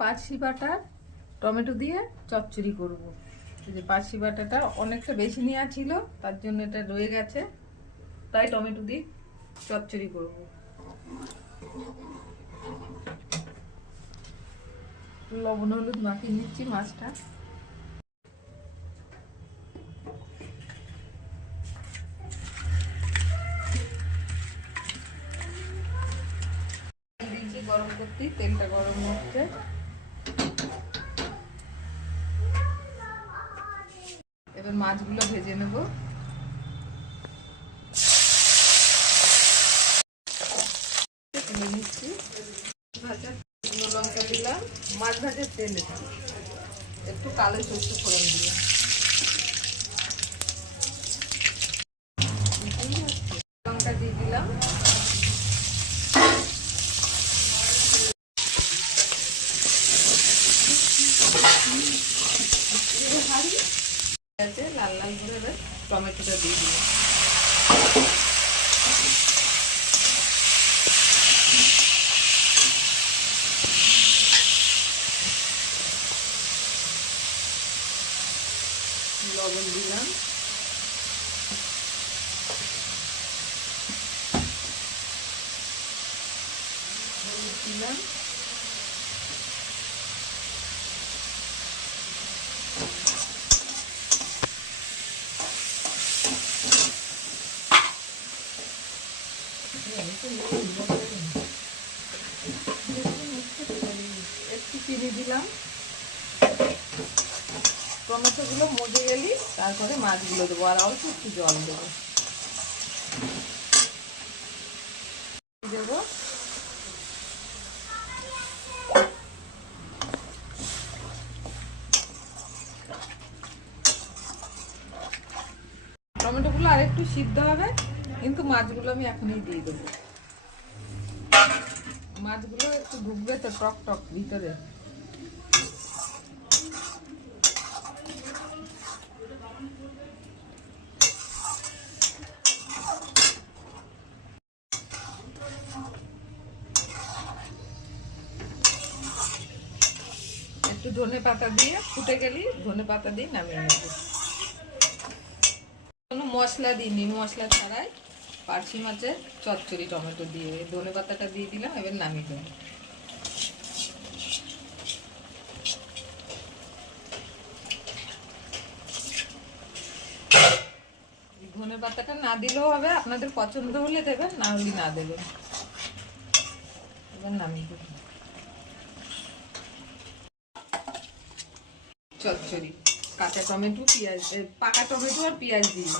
পার্শি বাটা tomato দিয়ে চচ্চড়ি করব। এই যে পার্শি বাটাটা অনেকটা বেশি নেওয়া ছিল, তার জন্য এটা রয়ে গেছে, তাই টমেটো দিয়ে চচ্চড়ি করব। লবণ হলুদ মাখিয়ে নিচ্ছি মাছটা। দিয়েছি গরম করতে, তেলটা গরম হচ্ছে। এবার মাছগুলো ভেজে নেব। তুলে নিচ্ছি। ভাজা শুকনো লঙ্কা দিলাম, মাছ ভাজার তেল একটু কালো সরষে ফোড়ন দিলাম, লঙ্কা দিয়ে দিলাম। লাল লাল করে টমেটোটা দিয়ে দিলাম। লবণ দিলাম, হলুদ দিলাম, একটু চিনি দিলাম। টমেটোগুলো মজে গেলি তারপরে মাছগুলো দেবো, আর অল্প একটু জল দেবো। দেবো টমেটোগুলো আর একটু সিদ্ধ হবে, কিন্তু মাছগুলো আমি এখনই দিয়ে দেবো। মাছগুলো একটু ঢুকবে তো টক টক ভিতরে। একটু ধনে পাতা দিয়ে ফুটে গেলি ধনে পাতা দিয়ে নামিয়ে নেব। কোনো মশলা দিইনি, মশলা ছাড়াই পার্শি মাছের চচ্চড়ি টমেটো দিয়ে ধনে পাতাটা দিয়ে দিলাম। এবার নামিয়ে দেবো। ধনে পাতাটা না দিলেও হবে, আপনাদের পছন্দ হলে দেবেন, না হলে না দেবেন। এবার নামিয়ে দেবেন। চচ্চড়ি কাঁচা টমেটো, পেঁয়াজ, পাকা টমেটো আর পেঁয়াজ দিয়ে